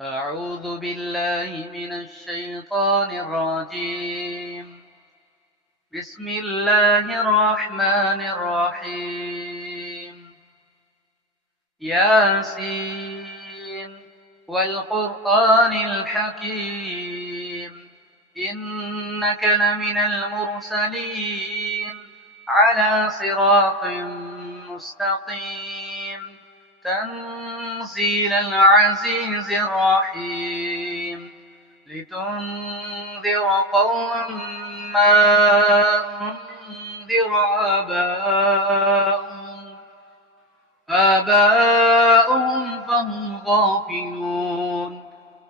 أعوذ بالله من الشيطان الرجيم. بسم الله الرحمن الرحيم. ياسين والقرآن الحكيم إنك لمن المرسلين على صراط مستقيم تنزيل العزيز الرحيم لتنذر قوما ما أنذر آباؤهم فهم غافلون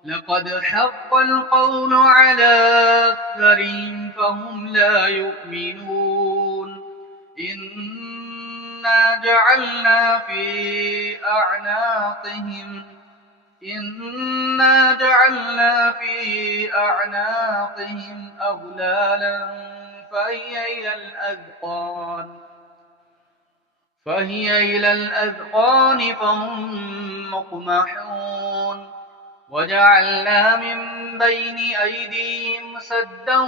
لقد حق القول على أكثرهم فهم لا يؤمنون إنا جعلنا في أعناقهم أغلالا فهي إلى الأذقان فهم مقمحون وجعلنا من بين أيديهم سدا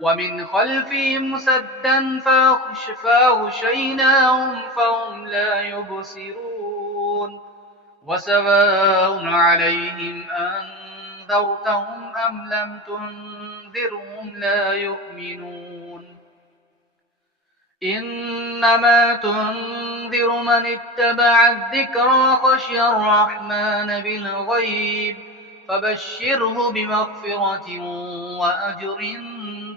ومن خلفهم سدا فأغشيناهم فهم لا يبصرون وسواء عليهم أنذرتهم أم لم تنذرهم لا يؤمنون إنما تنذر من اتبع الذكر وخشي الرحمن بالغيب فبشره بمغفرة وأجر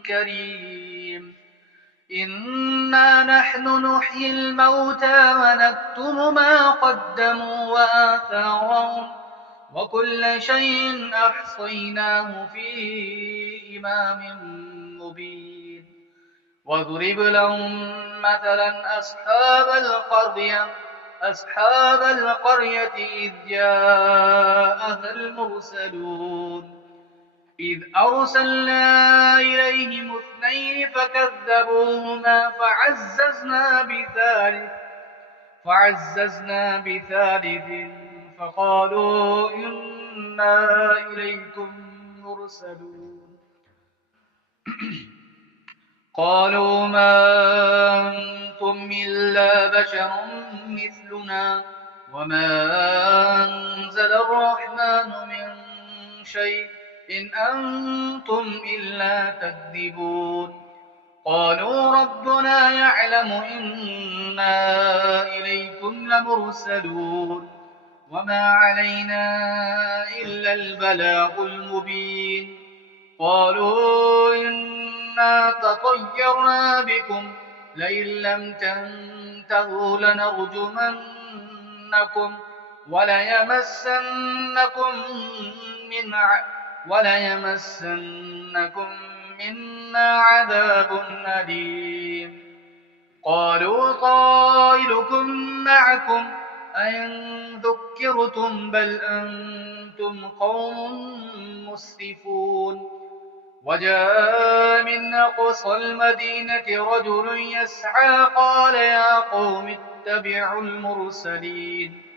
كريم إنا نحن نحيي الموتى ونكتب ما قدموا وآثارهم وكل شيء أحصيناه في إمام مبين واضرب لهم مثلا أصحاب القرية إذ جاءها المرسلون إذ أرسلنا إليهم 2 فكذبوهما فعززنا بثالث فقالوا إنا إليكم مرسلون قالوا ما أنتم إلا بشر مثلنا وما أنزل الرحمن من شيء إن أنتم إلا تكذبون قالوا ربنا يعلم إنا إليكم لمرسلون وما علينا إلا البلاغ المبين قالوا إنا تطيرنا بكم لئن لم تنتهوا لنرجمنكم وليمسنكم منا عذاب أليم قالوا طائركم معكم أئن ذكرتم بل أنتم قوم مسرفون وجاء من أقصى المدينة رجل يسعى قال يا قوم اتبعوا المرسلين